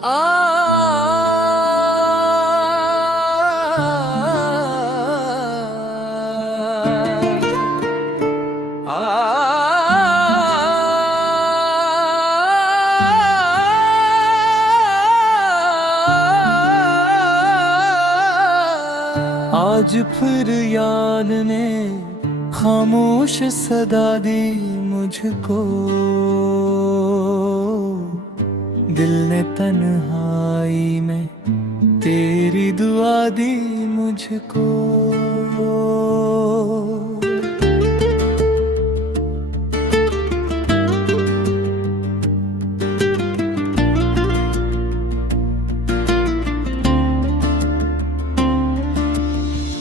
आज फिर याद ने खामोश सदा दी मुझको, दिल ने तन्हाई में तेरी दुआ दी मुझको।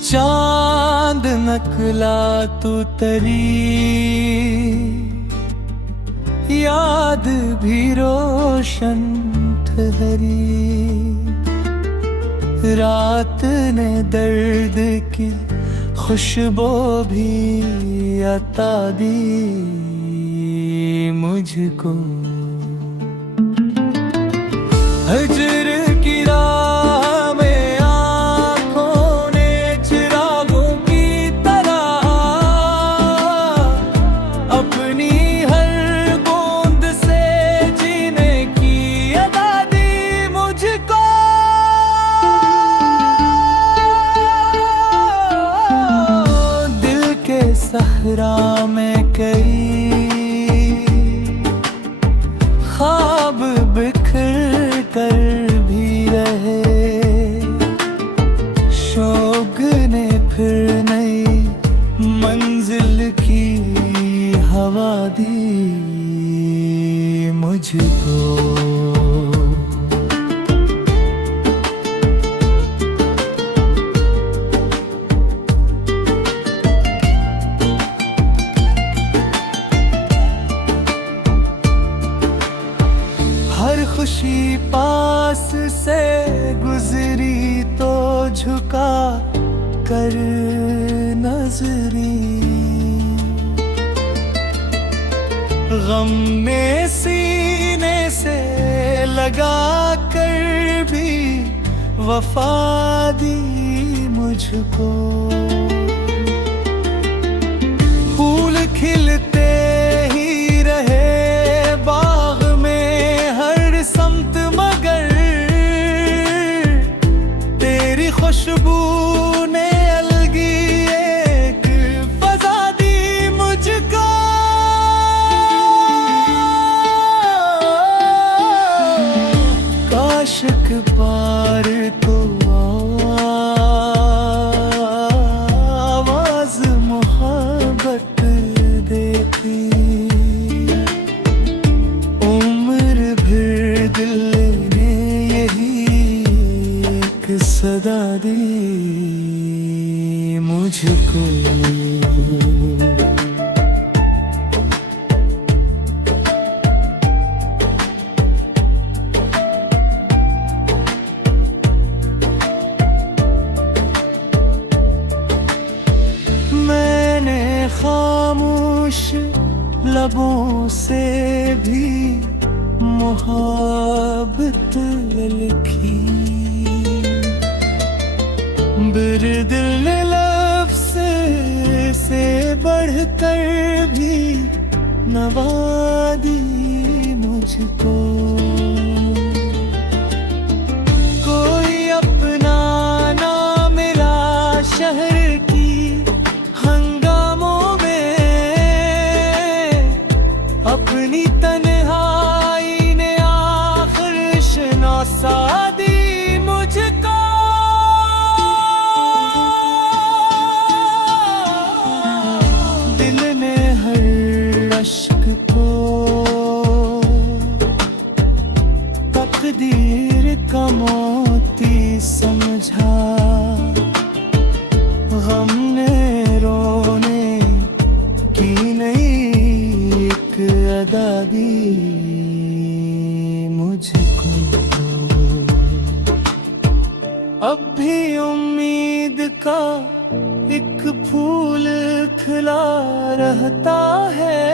चांद नकला तू तरी, याद भी रोशन ठहरी। रात ने दर्द की खुशबू भी अता दी मुझको। हजर की राह में आँखों ने चिरागों की तरह अपनी हर बूंद से जीने की अदा दी मुझको। दिल के सहरा में कई ख्वाब बिखर कर भी रहे, शौक ने फिर नई मंजिल की हवा दी मुझको। हर खुशी पास से गुजरी तो झुका कर नजरी। गम ने सीने से लगा कर भी वफा दी मुझको। फूल खिलते ही रहे बाग में हर समत, मगर तेरी खुशबू ने अलगी एक फजा दी मुझको। काशिक पार तो आवाज मोहब्बत देती, उम्र भर दिल ने यही एक सदा दी मुझको। मैंने खामोश लबों से भी मोहब्बत लिखी, बिरदिल लफ्ज़ से बढ़कर भी नवादी मुझको। कोई अपना ना मिला शहर की हंगामों में, अपनी तन्हाई ने आखिर शनासा दी मुझको। दिल ने हर अश्क को तकदीर का मोती समझा। गम ने रोने की नई एक अदा दी मुझको। अब भी उम्मीद का एक फूल खिला रहता है,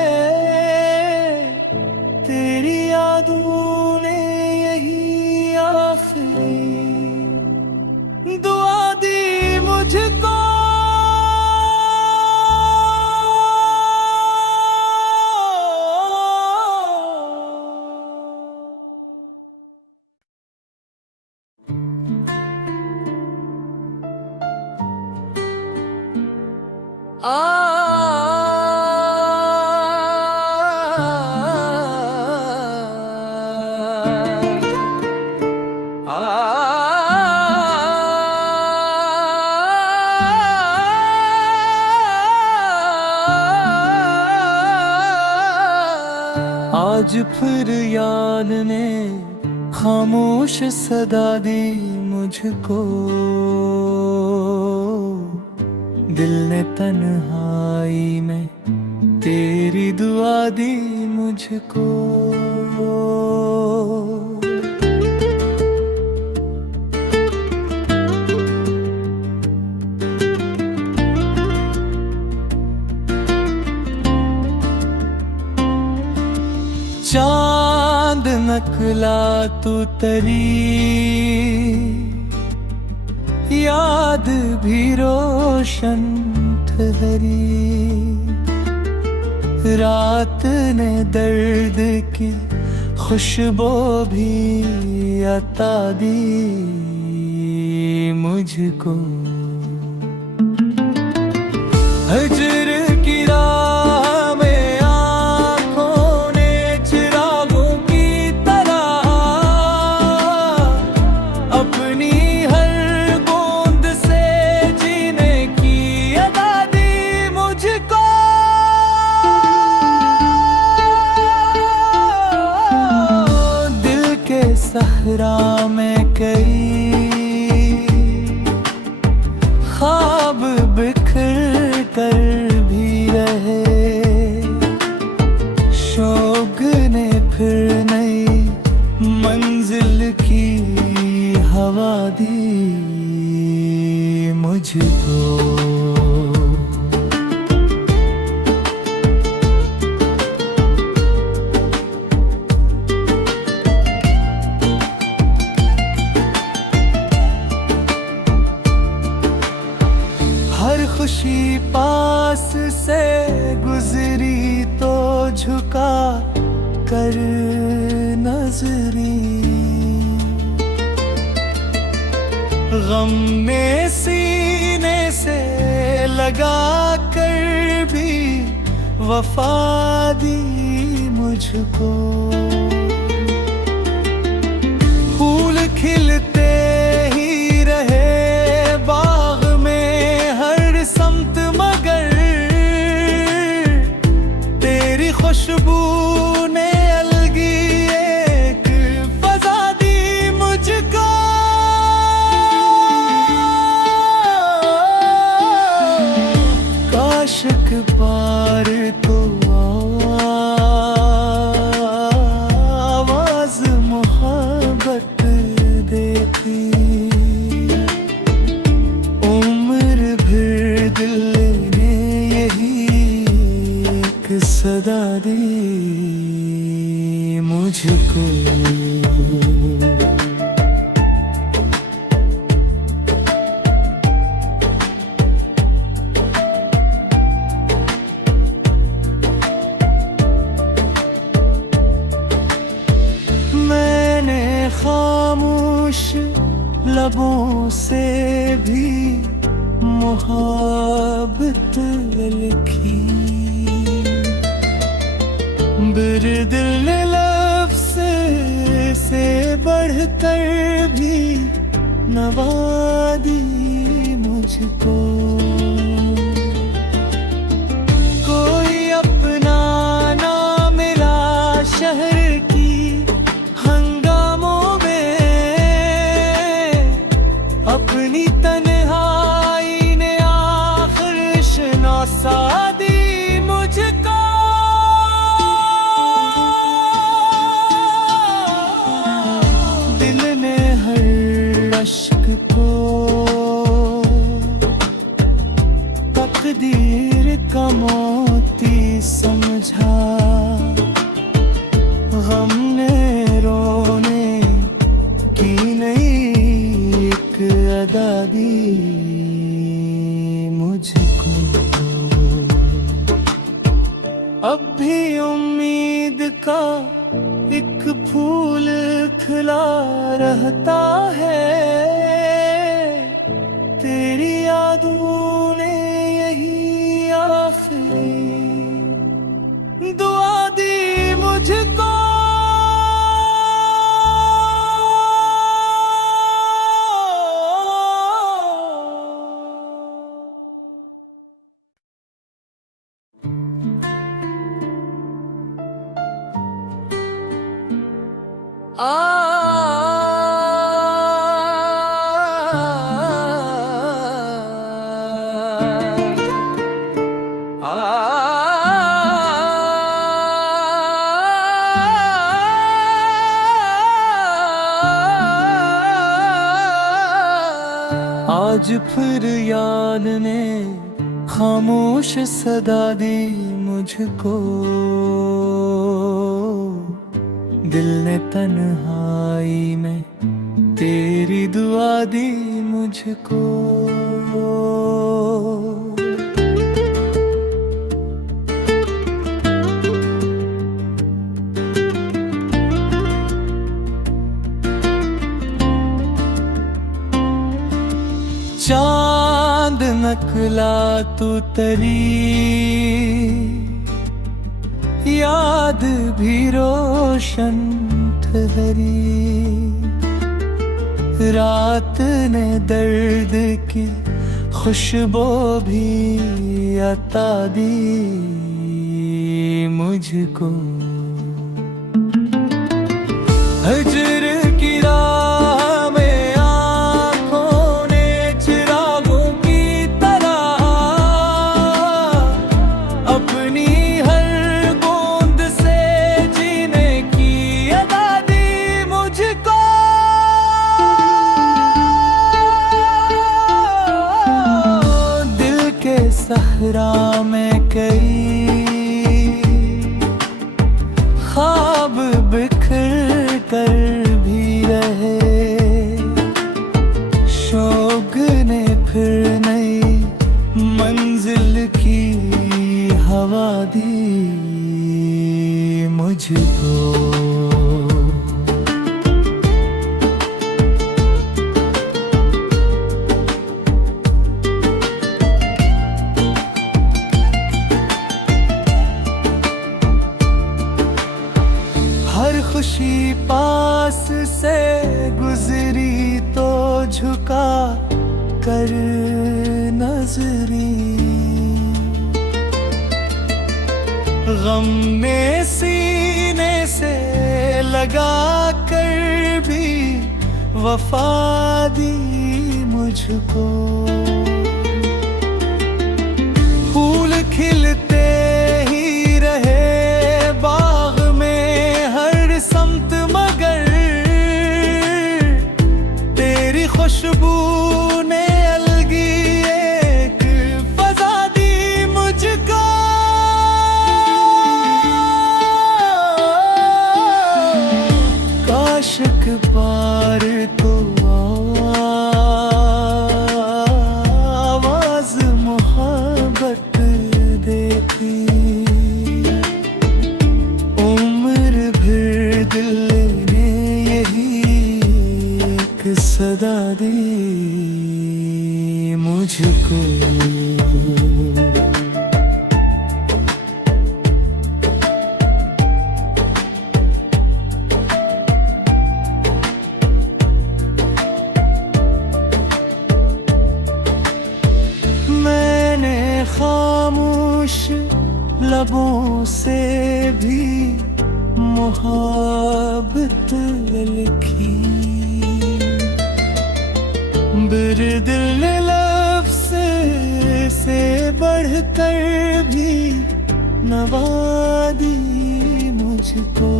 तेरी यादों ने यही दुआ दी मुझको। आज फिर याद ने खामोश सदा दी मुझको, दिल ने तन्हाई में तेरी दुआ दी मुझको। चांद नकला तू तरी, याद भी रोशन ठहरी। रात ने दर्द की खुशबू भी अता दी मुझको। हजर की राह में आँखों ने चिरागों की तरह अपनी हर बूंद से जीने की अदा दी मुझको। दिल के सहरा में कई ख्वाब बिखर कर भी रहे, शौक ने फिर नई मंजिल की हवा दी मुझको। हर खुशी पास से गुजरी तो झुका कर नजरी, गम में सीने से लगा कर भी वफा दी मुझको। फूल खिलते ही रहे बाग में हर समत, मगर तेरी खुशबू ने अलगी एक फजा दी मुझको। काश एक बार तो आवाज मोहब्बत देती, उम्र भर दिल ने यही एक सदा दी मुझको। मैंने खामोश लबों से भी मोहब्बत लिखी, बिरदिल लफ्ज़ से बढ़कर भी नवादी मुझको। कोई अपना ना मिला शहर की हंगामों में, अपनी तन्हाई ने आखिर शनासा दी मुझको। दिल ने हर अश्क को अब भी उम्मीद का एक फूल खिला रहता है। तेरी यादों ने यही आखिरी दुआ दी मुझको। आज फिर याद ने खामोश सदा दी मुझको। दिल ने तन्हाई में तेरी दुआ दी मुझको। चांद नकला तू तरी याद भी रोशन ठहरी। रात ने दर्द की खुशबू भी अता दी मुझको। हजर की राह में आँखों ने चिरागों की तरह अपनी हर बूंद से जीने की अदा दी मुझको। दिल के सहरा में कई ख्वाब बिखर कर भी रहे। शौक ने फिर नई मंजिल की हवा दी मुझको। हर खुशी पास से गुजरी तो झुका कर नजरी। गम ने सीने से लगा कर भी वफा दी मुझको। फूल खिलते ही रहे बाग में हर समत मगर तेरी खुशबू ने अलगी एक फजा दी मुझको। काशिक पार तो आवाज मोहब्बत देती। उम्र भर दिल ने यही एक सदा दी मुझको। मैंने खामोश लबों से भी मोहब्बत लिखी। बिरदिल लफ्ज़ से बढ़कर भी नवादी मुझको।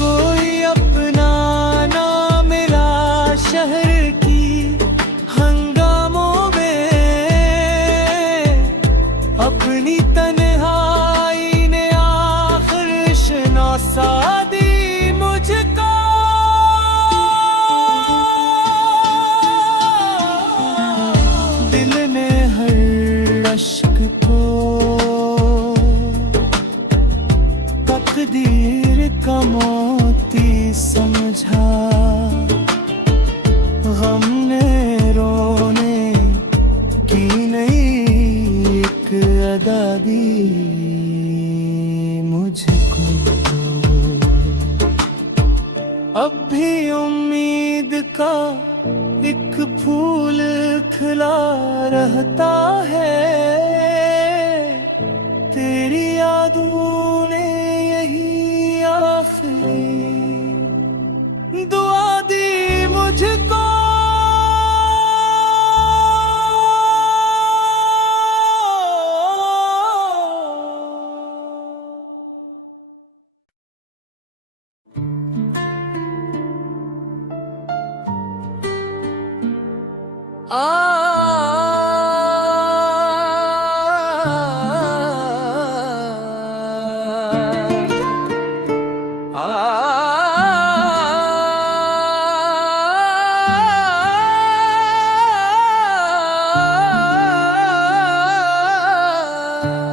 कोई अपना ना मिला शहर की हंगामों में। अपनी तन्हाई ने आखिर शनासा दी मुझको। दिल ने हर अश्क को सदा दी मुझको। अब भी उम्मीद का एक फूल खिला रहता है, तेरी यादों ने यही आखिरी दुआ दी मुझको।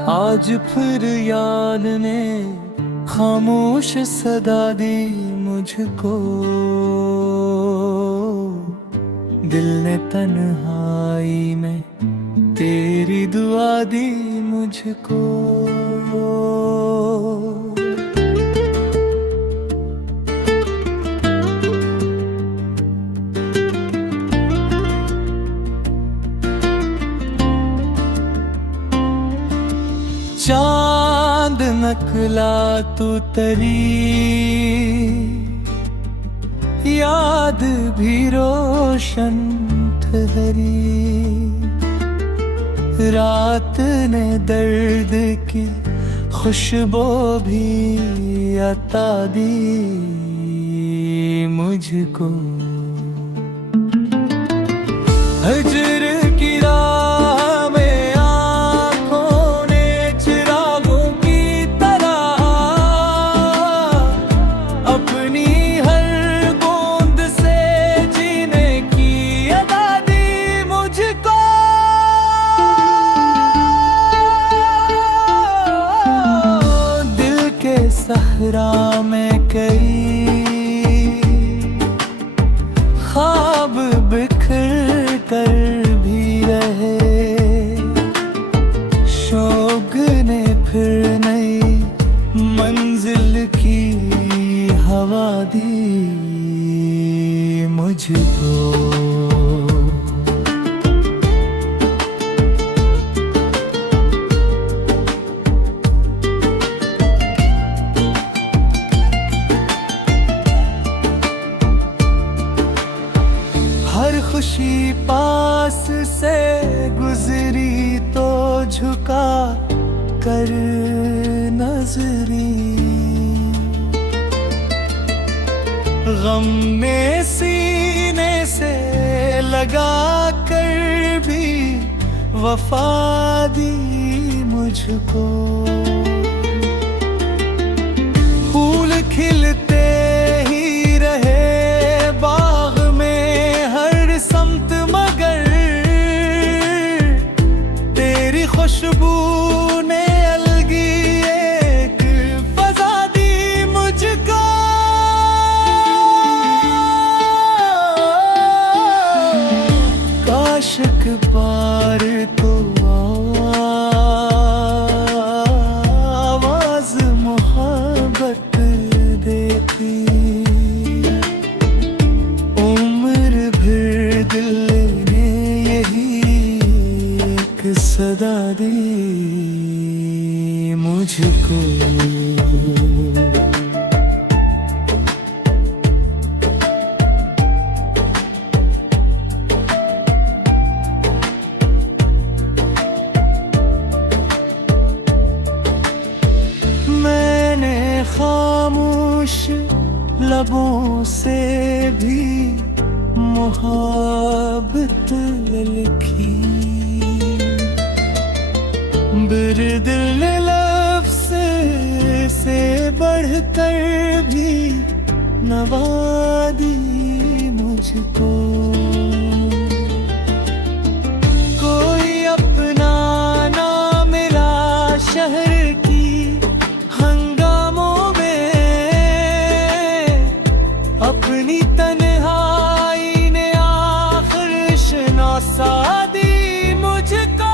आज फिर याद ने खामोश सदा दी मुझको। दिल ने तन्हाई में तेरी दुआ दी मुझको। चांद नकला तू तरी, याद भी रोशन ठहरी। रात ने दर्द की खुशबू भी अता दी मुझको। हजर की राह में आँखों ने चिरागों की तरह अपनी हर बूंद से जीने की अदा दी मुझको। दिल के सहरा में कई ख्वाब बिखर कर भी रहे। शौक ने फिर नई मंजिल की हवा दी मुझको। हर खुशी पास से गुजरी तो झुका कर नजरी। गम में सीने से लगा कर भी वफा दी मुझको। फूल खिलते ही रहे बाग में हर समत, मगर तेरी खुशबू ने अलगी एक फजा दी मुझको। काश एक बार तो आवाज मोहब्बत देती। उम्र भर दिल ने यही एक सदा दी मुझको। मैंने खामोश लबों से भी मोहब्बत लिखी। बिरदिल लफ्ज़ से बढ़कर भी नवादी मुझको। कोई अपना ना मिला शहर की हंगामों में, अपनी तन्हाई ने आखिर शनासा दी मुझको।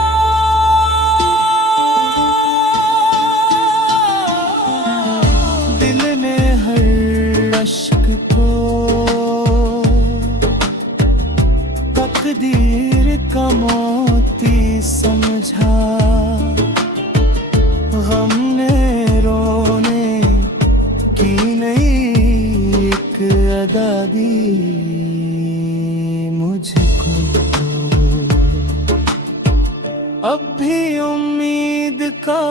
उम्मीद का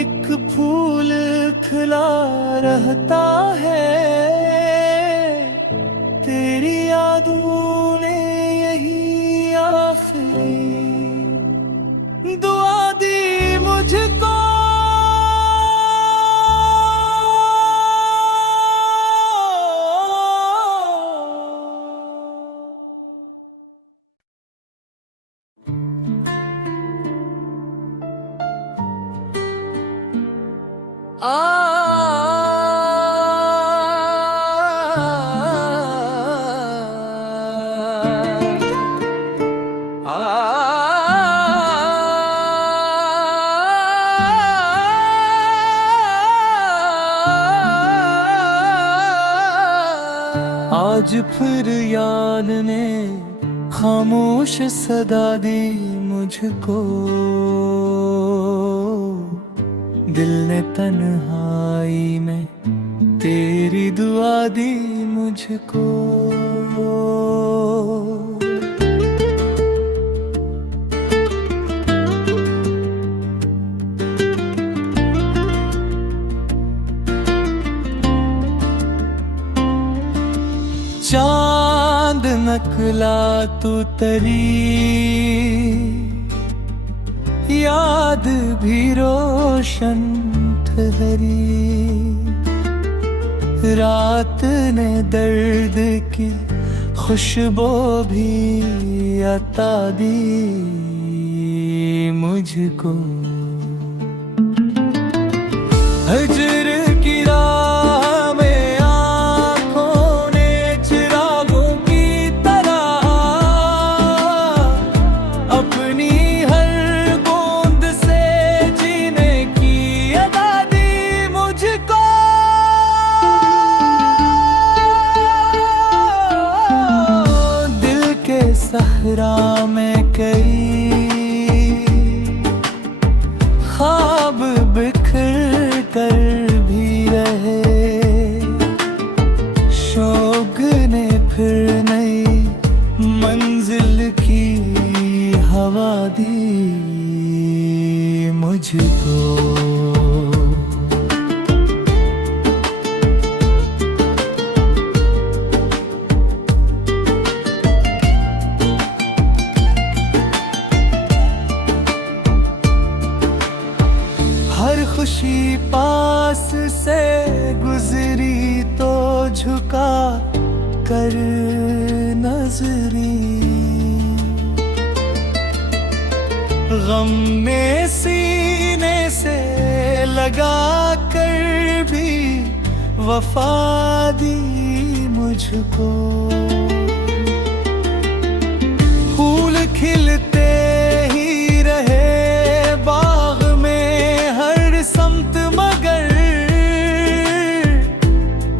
एक फूल खिला रहता है। तेरी यादों ने यही आखिरी दुआ दी मुझको। आज फिर याद ने खामोश सदा दी मुझको। दिल ने तन्हाई में तेरी दुआ दी मुझको। चांद नकला तू तरी याद भी रोशन ठहरी। रात ने दर्द की खुशबू भी अता दी मुझको। हजर की राह में आँखों ने चिरागों की तरह अपनी हर बूंद से जीने की अदा दी मुझको। दिल के सहरा में कई ख्वाब बिखर कर भी रहे। शौक ने फिर नई मंजिल की हवा दी मुझको। हर खुशी पास से गुजरी तो झुका कर नजरी। गम ने सीने से लगा कर भी वफा दी मुझको। फूल खिलते ही रहे बाग में हर समत मगर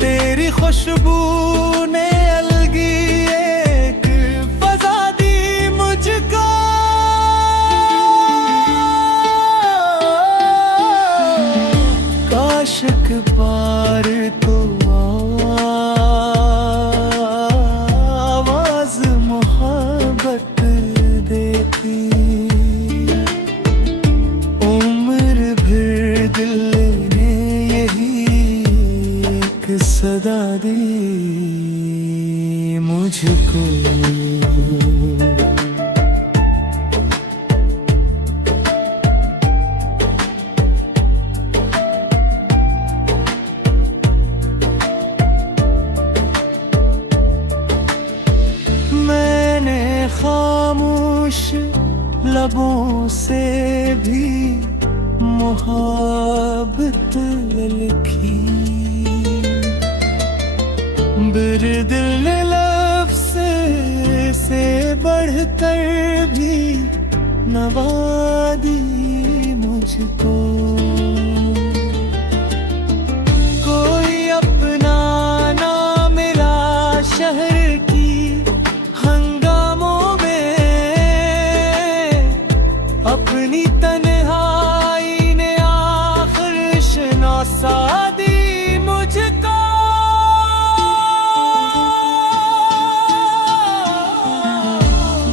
तेरी खुशबू ने अलगी एक फजा दी मुझको। काशिक पार तो आवाज मोहब्बत देती। उम्र भर दिल ने यही एक सदा दी मुझको। मैंने खामोश लबों से भी मोहब्बत लिखी। बिरदिल लफ्ज़ से बढ़कर भी नवादी मुझको। कोई अपना ना मिला शहर की हंगामों में। अपनी तन्हाई ने आखिर शनासा दी मुझको।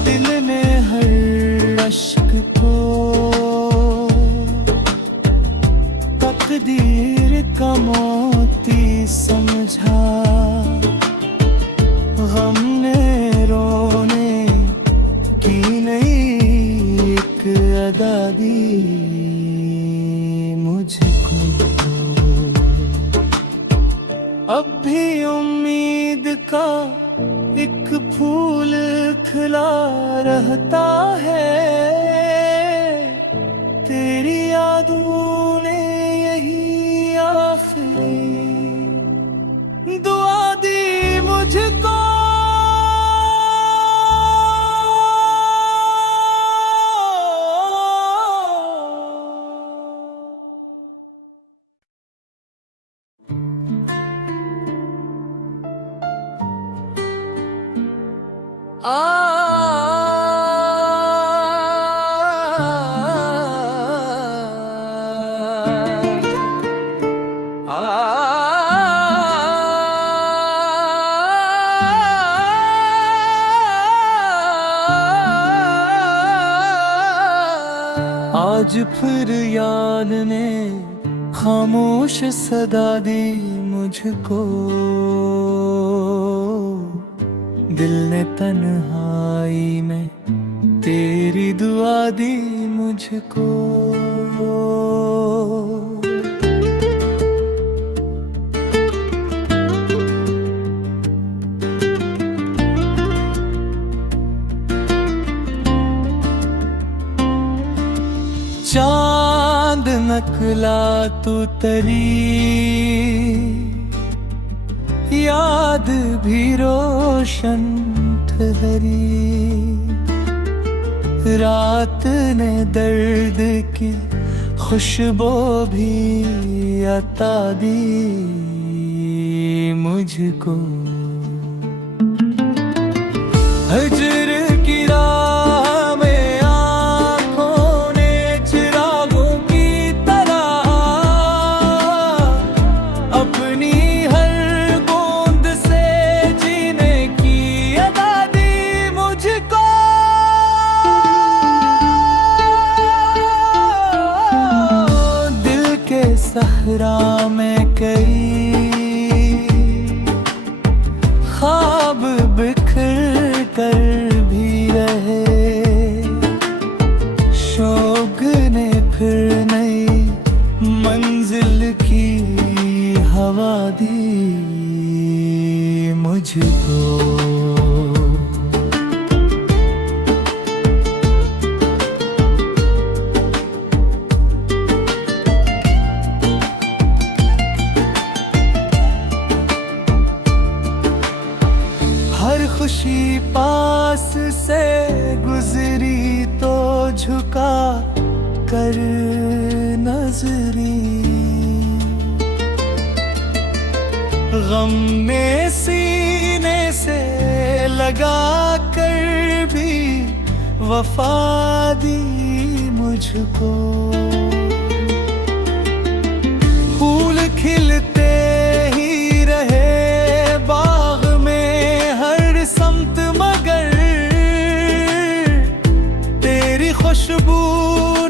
दिल ने हर अश्क को दी मुझको। अब भी उम्मीद का एक फूल खिला रहता है, तेरी यादों ने यही आखिरी दुआ दी मुझको। आज फिर याद ने खामोश सदा दी मुझको, दिल ने तन्हाई में तेरी दुआ दी मुझको। चांद नकला तू तरी, याद भी रोशन ठहरी। रात ने दर्द की खुशबू भी अता दी मुझको। हजर की राह में आँखों ने चिरागों की तरह अपनी हर बूंद से जीने की अदा दी मुझको। दिल के सहरा में कई ख्वाब बिखर कर भी रहे, शौक ने फिर नई मंजिल की हवा दी मुझको। हर खुशी पास से गुजरी तो झुका कर नजरी, गम ने सीने से लगा कर भी वफा दी मुझको। फूल खिलते ही रहे बाग में हर समत, मगर तेरी खुशबू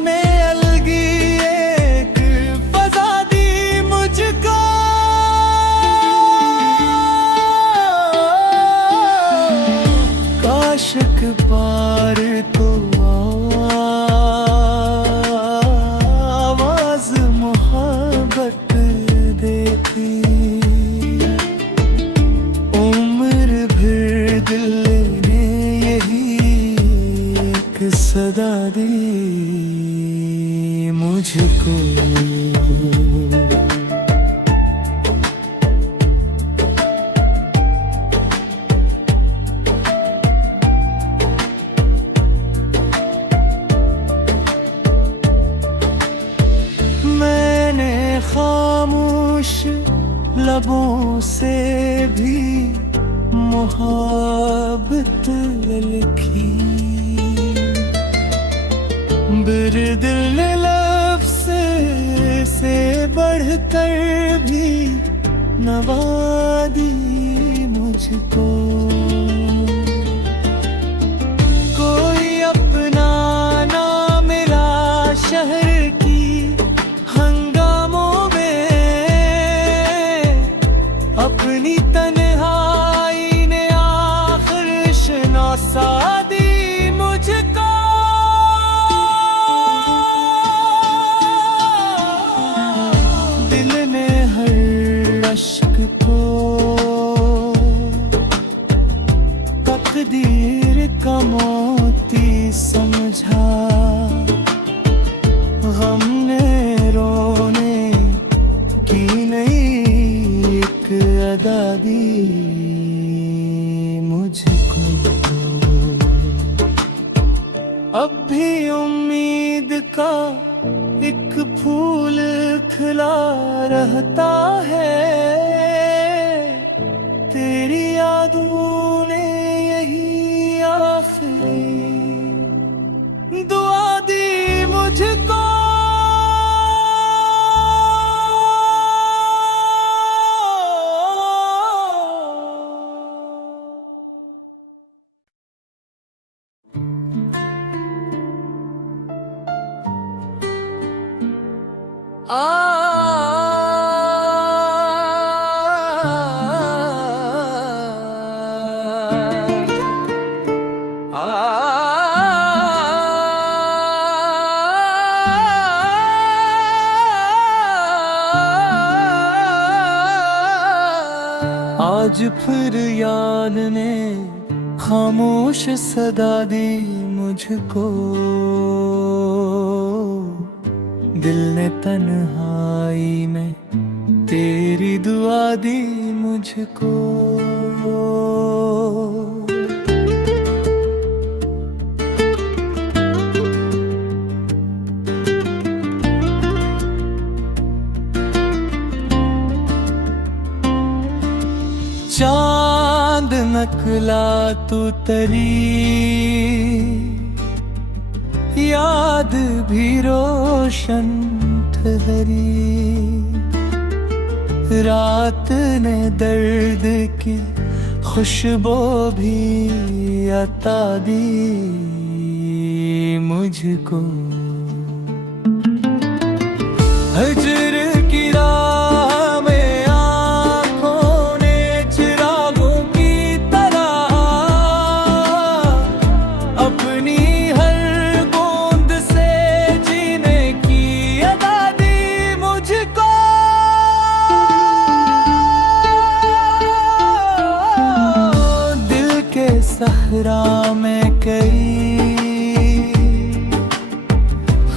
ने अलगी एक फजा दी मुझको। काश एक बार तो आवाज मोहब्बत देती, उम्र भर दिल ने यही एक सदा दी मुझको। मैंने खामोश लबों से भी मोहब्बत लिखी, बिरदिल लफ्ज़ से बढ़कर भी नवादी मुझको। कोई अपना ना मिला शहर की हंगामों में, अपनी तन्हाई ने आखिर शनासा दी मुझको। अश्क को तकदीर का मोती समझा, गम ने रोने की नई एक अदा दी मुझको। अब भी उम्मीद का एक फूल खिला रहता है, तेरी यादों ने यही आखिरी दुआ दी मुझको। आज फिर याद ने खामोश सदा दी मुझको, दिल ने तन्हाई में तेरी दुआ दी मुझको। चांद नकला तू तरी, याद भी रोशन ठहरी, रात ने दर्द की खुशबू भी अता दी मुझको। हजर की राह में आँखों ने चिरागों की तरह अपनी हर बूंद से जीने की अदा दी मुझको। दिल के सहरा में कई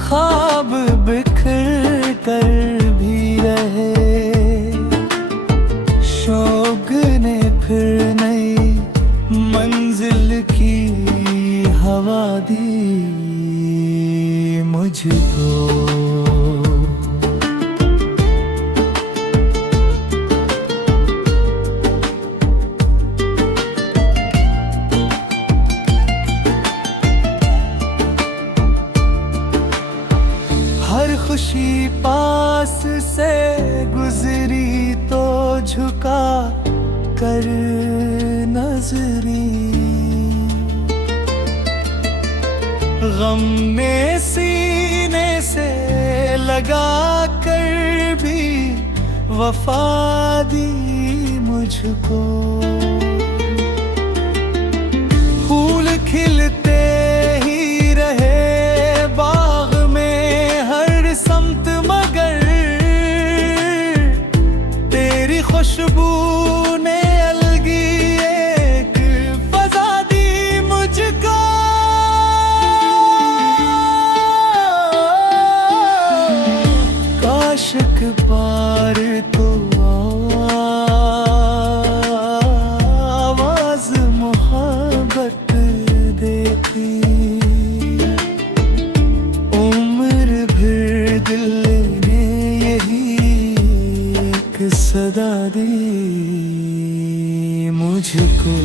ख्वाब बिखर कर भी रहे, शौक ने फिर नई मंजिल की हवा दी मुझको। हर खुशी पास से गुजरी तो झुका कर नजरी, गम में सीने से लगा कर भी वफा दी मुझको। फूल खिलते ही रहे बाग में हर समत, मगर तेरी खुशबू ने अलगी एक फजा दी मुझको। काशिक पार तो आवाज मोहब्बत देती, उम्र भर दिल ने यही एक सदा दी मुझको।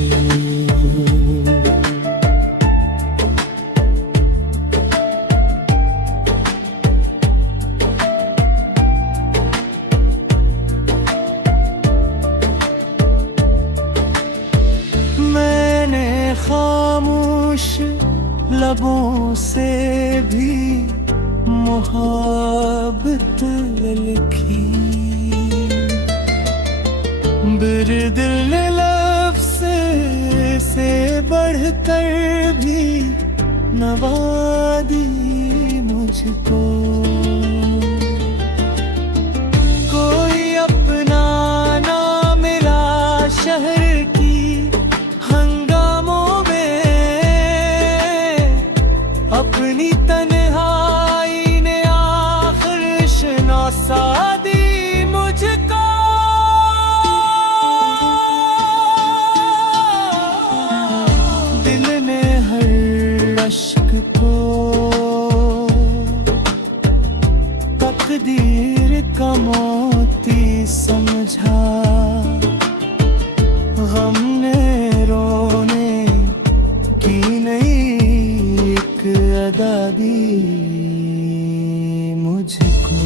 मैंने खामोश लबों से भी मोहब्बत लिखी, बिरदिल लफ्ज़ से बढ़कर भी नवादी मुझको। कोई अपना तकदीर का मोती समझा, गम ने रोने की नई एक अदा दी मुझको।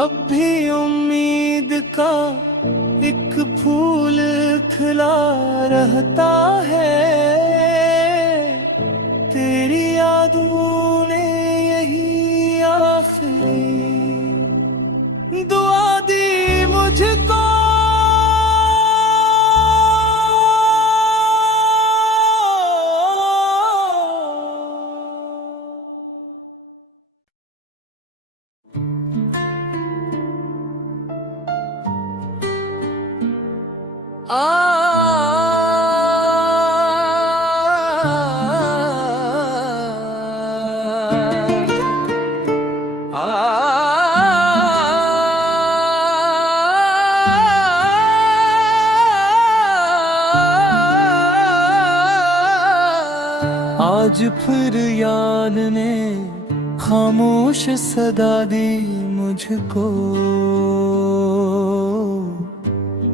अब भी उम्मीद का एक फूल खिला रहता है, तेरी यादों ने यही आखिरी दुआ दी मुझको। आज फिर याद ने खामोश सदा दी मुझको,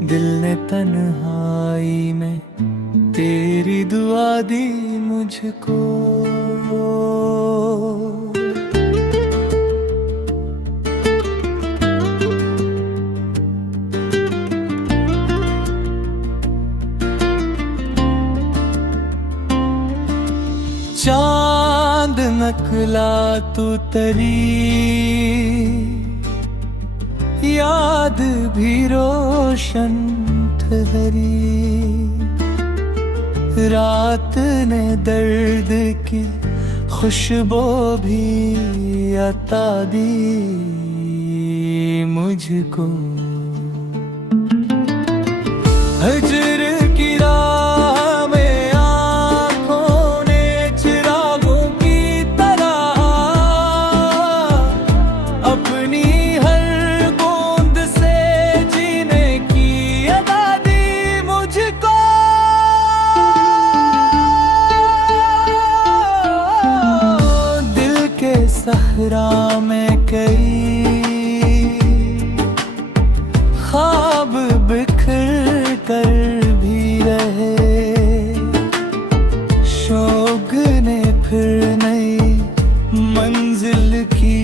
दिल ने तन्हाई में तेरी दुआ दी मुझको। चांद नकला तू तरी, याद भी रोशन ठहरी, रात ने दर्द की खुशबू भी अता दी मुझको। हजर की राह में आँखों ने चिरागों की तरह अपनी हर बूंद से जीने की अदा दी मुझको। दिल के सहरा में कई ख्वाब बिखर कर भी रहे, शौक ने फिर नई मंजिल की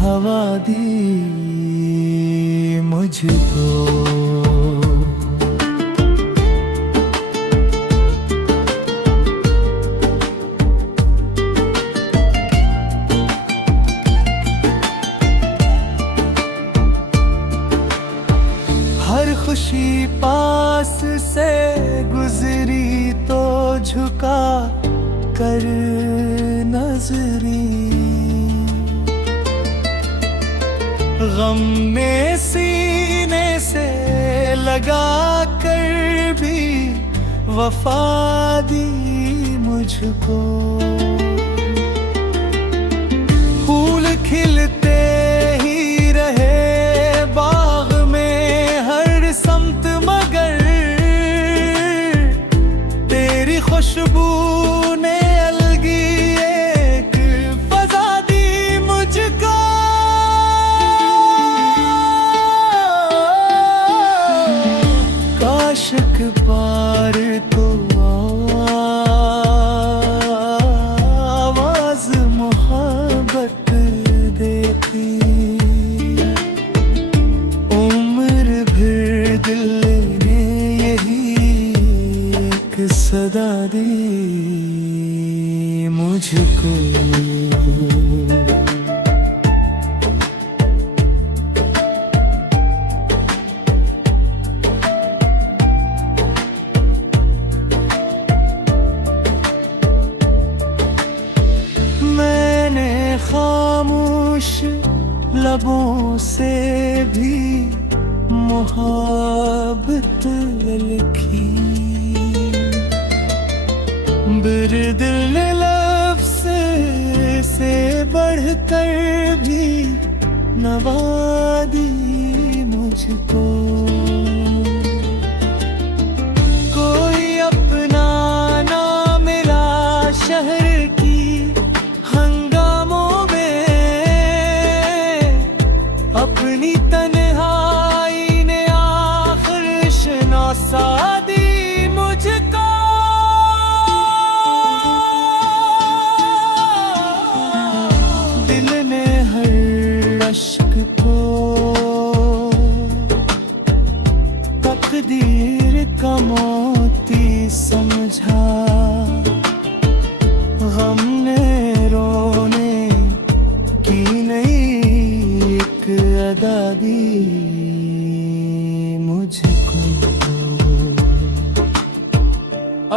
हवा दी मुझको। हर खुशी पास से गुजरी तो झुका कर नजरी, गम ने सीने से लगा कर भी वफा दी मुझको। फूल खिलते ही रहे बाग में हर समत, मगर तेरी खुशबू ने अलगी एक फजा दी मुझको। काश एक बार तो आवाज मोहब्बत देती, उम्र भर दिल ने यही एक सदा दी मुझको। मैंने खामोश लबों से भी मोहब्बत लिखी, बिरदिल लफ्ज़ से बढ़कर भी नवादी मुझको। कोई अपना ना मिला शहर की हंगामों में, दिल ने हर अश्क को तकदीर का मोती समझा। गम ने रोने की नई एक अदा दी मुझको।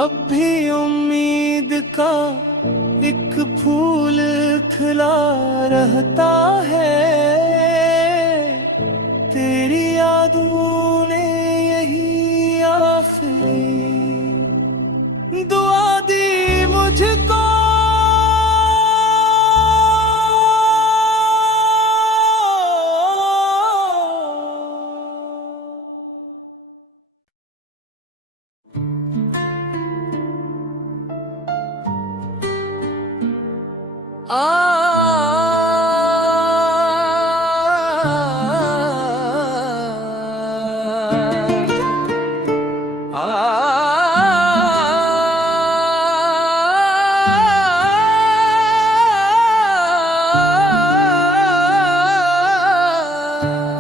अब भी उम्मीद का एक फूल खिला रहता है, तेरी यादों ने यही आखिरी दुआ दी मुझको।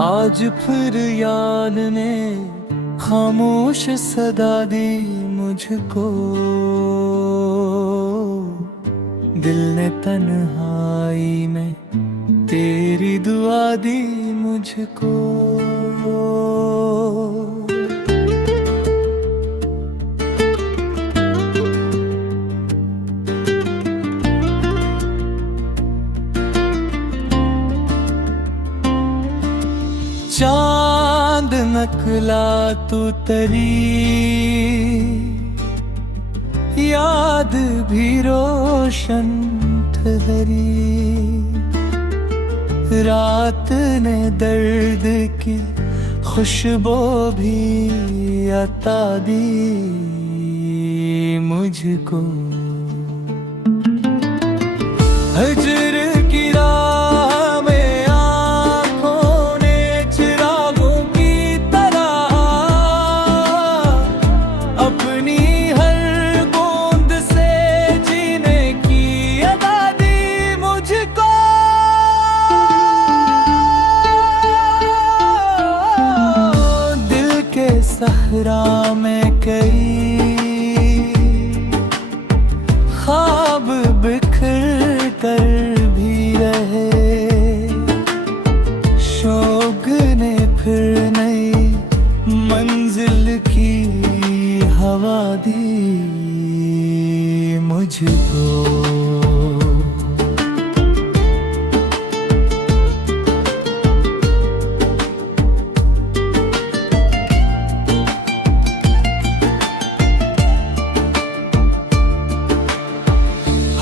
आज फिर याद ने खामोश सदा दी मुझको। दिल ने तन्हाई में तेरी दुआ दी मुझको। चांद नकला तू तरी, याद भी रोशन ठहरी। रात ने दर्द की खुशबू भी अता दी मुझको। हजर की राह में आँखों ने चिरागों की तरह अपनी हर बूंद से जीने की अदा दी मुझको। दिल के सहरा में कई ख्वाब बिखर कर भी रहे। शौक ने फिर नई मंजिल की हवा दी मुझको।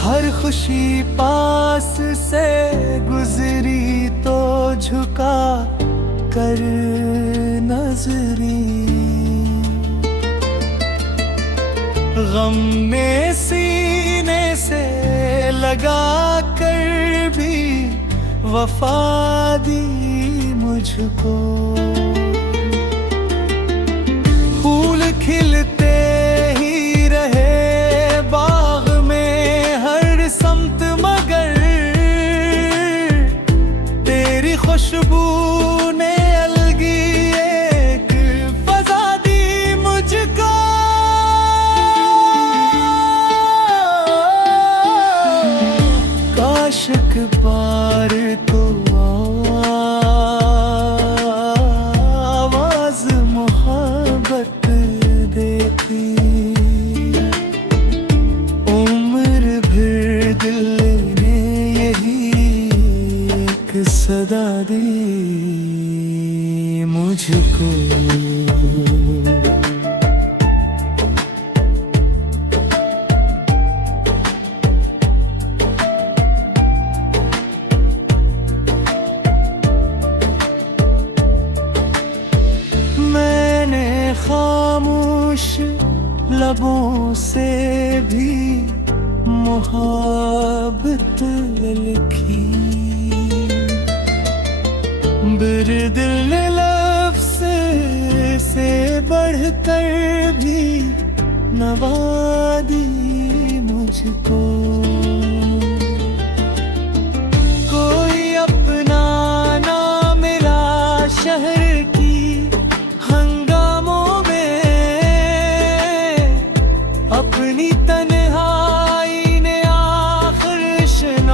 हर खुशी पास से गुजरी तो झुका कर नजरी। गम ने सीने से लगा कर भी वफा दी मुझको। फूल खिलते ही रहे बाग में हर समत, मगर तेरी खुशबू ने अलगी एक फजा दी मुझको। काशिक पार तो आवाज मोहब्बत देती। उम्र भर दिल ने यही एक सदा दी मुझको। मैंने खामोश लबों से भी मोहब्बत लिखी। बिरदिल लफ्ज़ से बढ़कर भी नवादी मुझको।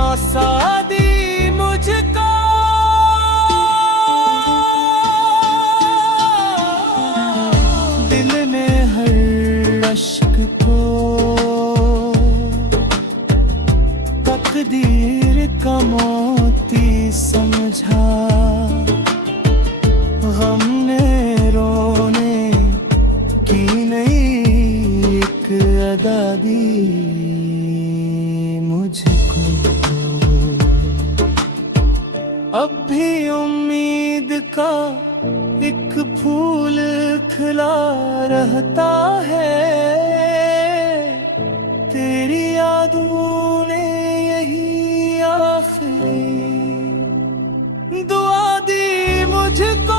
झोंसा दी मुझको, दिल ने हर अश्क को तकदीर का मोती समझा। गम ने रोने की नई एक अदा दी मुझको। अब भी उम्मीद का एक फूल खिला रहता है, तेरी यादों ने यही आखिरी दुआ दी मुझको।